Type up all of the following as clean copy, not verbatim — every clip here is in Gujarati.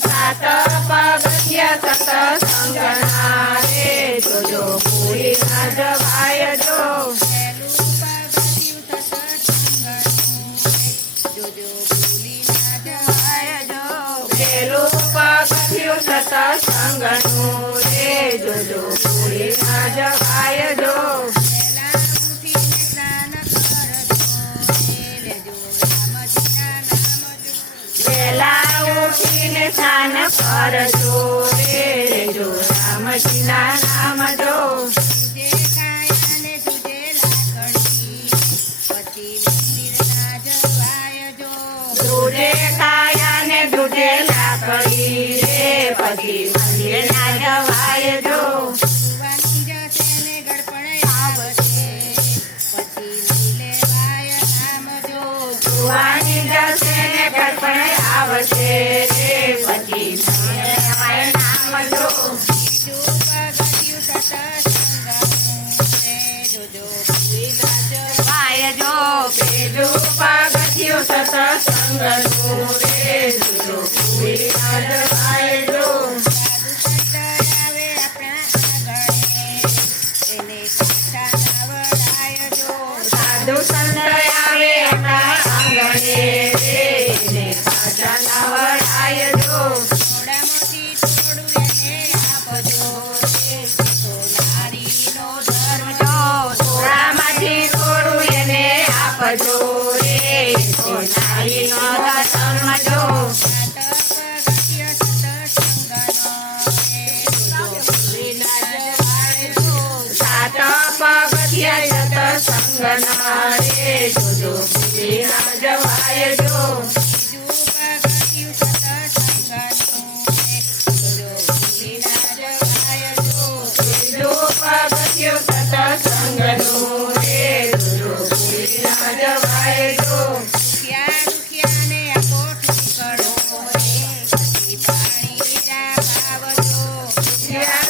સાત પગથિયા સતસંગના રે જોજો ભૂલી ના જવાય જો. પેલું પગથિયું સતસંગનું રે જોજો ભૂલી ના જવાય જો. વેલા ઉઠીને સ્નાન કરજો રે જો રામજીના નામ જો. દૂધે ખાયા ને દૂધે લાકડી રે પછી મંદિર ના જવાય જો. જુવાની જશે ને ગડપણ આવશે રે પછી લેવાય નામ જો. પેલું પગથિયું સતસંગનું રે જોજો ભૂલી ના જવાય જો. સાધુ સંત આવે આપણા આંગણે રે એને પાછા ના વળાય જો. થોડામાંથી થોડું એને આપજો રે તો નારીનો ધર્મ જો. સાત પગથિયા સતસંગના રે જોજો ભૂલી ના જવાય જો. ત્રીજું પગથિયું સતસંગનું રે જોજો ભૂલી ના જવાય જો.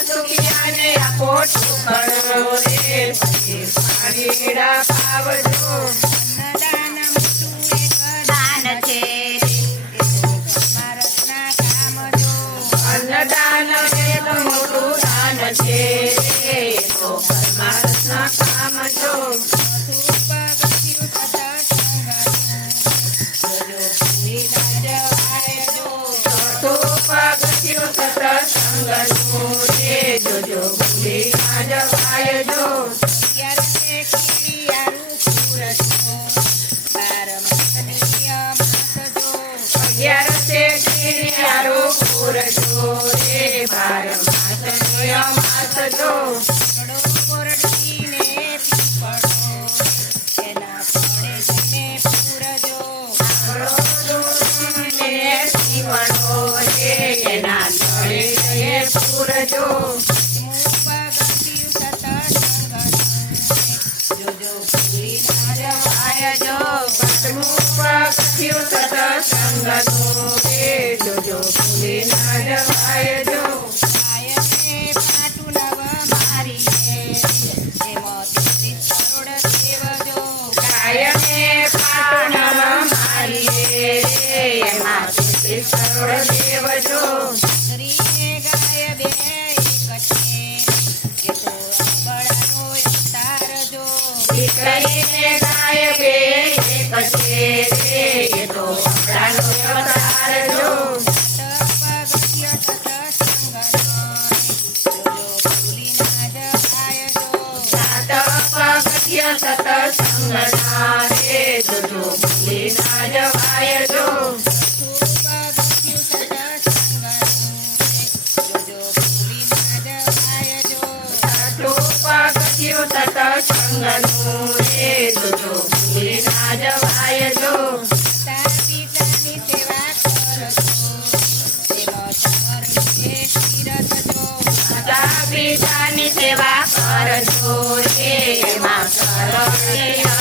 સુખિયાને આપો ટુકડો રે પછી પાણીડા પાવજો. દાન છે અન્નદાન એક મોટું દાન છે રે તો પરમાર્થના કામ જો. પગથિયું સતસંગનું રે જોજો ભૂલી ના જવાય જો. અગિયારસે કીડિયારું પૂરજો રે 12 માસનો અમાસ જો. એના તળે જઈએ પૂરજો. પાંચમું પગથિયું સતસંગનું રે જોજો ભૂલી ના જવાય જો. કાયમે પાટું નવ મારીએ રે એમાં 33 કરોડ દેવ જો. દીકરીને ગાય બે એક છે રે એ તો આપણાનો અવતાર જો. સાત પગથિયા સતસંગના રે જોજો ભૂલી ના જવાય જો. પગથિયું સતસંગનું રે જોજો ભૂલી ના જવાય જો. માતા પિતાની સેવા કરજો રે એમાં સરળ